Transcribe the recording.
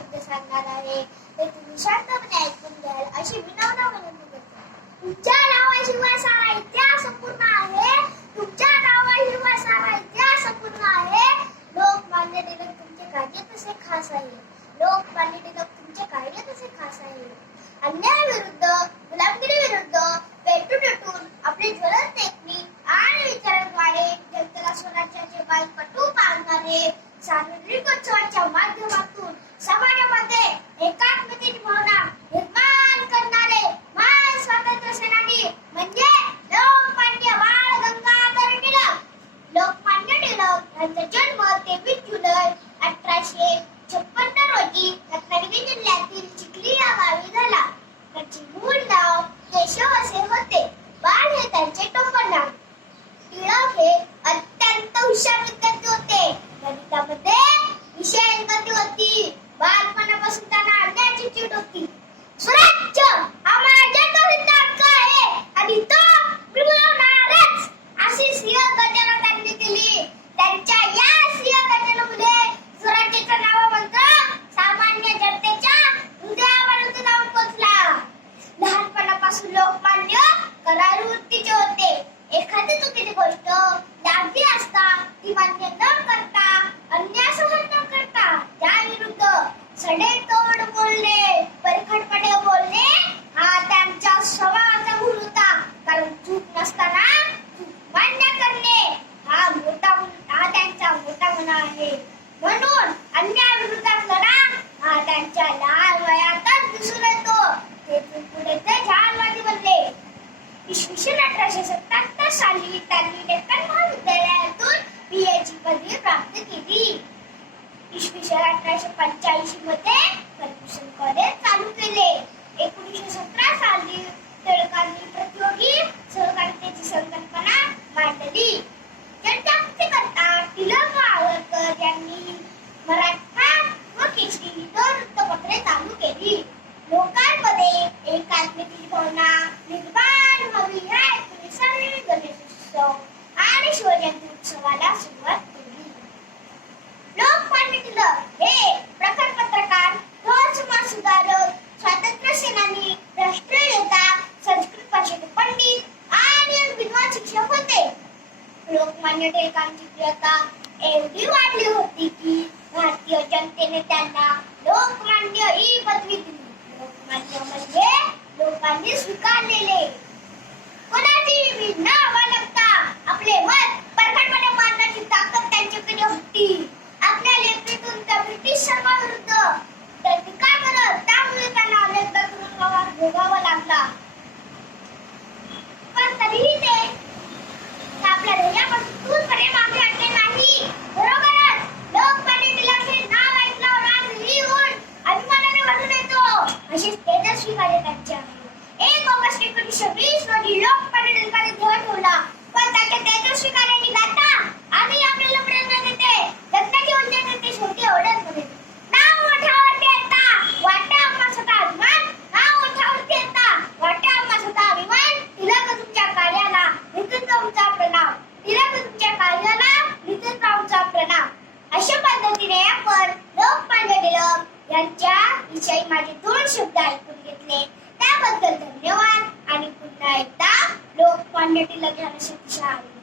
शब्द सांगणार आहे ते तुम्ही शांतपणे ऐकून घ्याल अशी विनम्र विनंती करतो. तुमच्या नावाशिवाय सारा इतिहास संपूर्ण आहे. तुमच्या नावाशिवाय सारा इतिहास संपूर्ण आहे. लोकमान्य टिळक तुमचे कार्य तसे खास आहे. लोकमान्य टिळक तुमचे कार्य तसे खास आहे. अन्यायाविरुद्ध, गुलामगिरी विरुद्ध पेटून आपली ज्वलंत टेकणी आणि विचारांद्वारे जनतेला स्वराज्याचे बळकटी पाडणारे सार्वजनिक उत्सवाच्या माध्यमातून समाजामध्ये एकात्मतेची भावना निर्माण करणारे महान स्वातंत्र्य सेनानी म्हणजे लोकमान्य बाळ गंगाधर टिळक. लोकमान्य टिळक यांचा जन्म 23 जुलै 1856 रोजी रत्नागिरी जिल्ह्यातील चिखली या गावी झाला. त्याचे मूळ नाव केशव असे होते. बाळ हे त्यांचे टोपण नाव. टिळक हे अत्यंत हुशार विद्यार्थी होते. गणितामध्ये विशेष गती होती. बालपणापासून त्यांना अन्यायाची चीड होती. स्वराज्य हा माझ्या जन्मसिद्ध हक्क आहे आणि तो मिळवणारच अशी सिंह गर्जना त्यांनी केली. त्यांच्या या सिंह गर्जनेमुळे स्वराज्याचा नाममंत्र सामान्य जनतेच्या हृदयापर्यंत जाऊन पोहोचला. लहानपणापासून लोकमान्य करारी वृत्तीचे होते. एखादी चुकीची गोष्ट लागली असता ती मान्य न करता, अन्याय सहन न करता त्याविरुद्ध सडेतोड बोलणे, परखडपणे बोलणे हा त्यांच्या स्वभावाचा गुण होता. कारण चूक नसताना चूक मान्य करणे हा त्यांचा मोठा गुण आहे. म्हणून अन्यायाविरुद्ध लढा हा त्यांच्या लहान वयातच दिसून येतो. तेथून पुढे ते जाणवादी बनले. इसवी सन 1877 साली त्यांनी डेक्कन महाविद्यालयातून पीएचडी पदवी प्राप्त केली. इसवी सन 1885 मध्ये फर्ग्युसन कॉलेज चालू केले. 1917 साली टिळकांनी प्रतियोगी सहकारितेची संकल्पना मांडली. जनजागृतीकरता टिळक व आगरकर यांनी मराठा व केसरी ही 2 वृत्तपत्रे चालू केली. लोकांमध्ये एकात्मतेची भावना निर्माण व्हावी या हेतूने सर्व गणेशोत्सव आणि शिवजयंती उत्सवाला सुरुवात केली. लोकमान्य टिळक हे प्रखर पत्रकार, थोर समाजसुधारक, स्वातंत्र्य सेनानी, राष्ट्रीय नेता, संस्कृत भाषेचे पंडित आणि विद्वान शिक्षक होते. लोकमान्य टिळकांची प्रियता एवढी वाढली होती की भारतीय जनतेने त्यांना लोकमान्य ही पदवी दिली. लोकमान्य म्हणजे लोकांनी स्वीकारलेले. कोणाची न अवलंबता आपले मत परखडपणे मांडण्याची ताकद त्यांच्याकडे होती. आपल्या लेखणीतून त्या ब्रिटिश सरकारविरुद्ध टीका करत त्यामुळे त्यांना अनेकदा तुरुंगवास भोगावा लागला. पण तरीही ते आपल्या ध्येयापासून दूरपर्यंत मागे हटले नाही. बरोबरच लोकमान्य टिळक हे नाव ऐकल्यावर आजही अभिमानाने भरून येतो. असे तेजस्वी कार्य त्यांचे आहे. 1 ऑगस्ट 1920 रोजी लोकमान्य टिळकांनी देह ठेवला. पण त्याच्या तेजस्वी कार्याची गाथा आम्ही आपल्याला प्रेरणा देते. जगण्याची उंची करते शेवटी एवढंच म्हणेल. नाव ओठावरती येता वाटा आम्हा स्वतः अभिमान. नाव ओठावरती येता वाटा आम्हा स्वतः अभिमान. टिळक तुमच्या कार्याला नेतृत्वाचा प्रणाम. टिळक तुमच्या कार्याला नेतृत्वाचा प्रणाम. अशा पद्धतीने आपण लोकमान्य टिळक यांच्या विषयी माझे 2 शब्द ऐकून घेतले. त्याबद्दल धन्यवाद आणि पुन्हा एकदा लोकमान्य टिळक यांना शक्तिशाली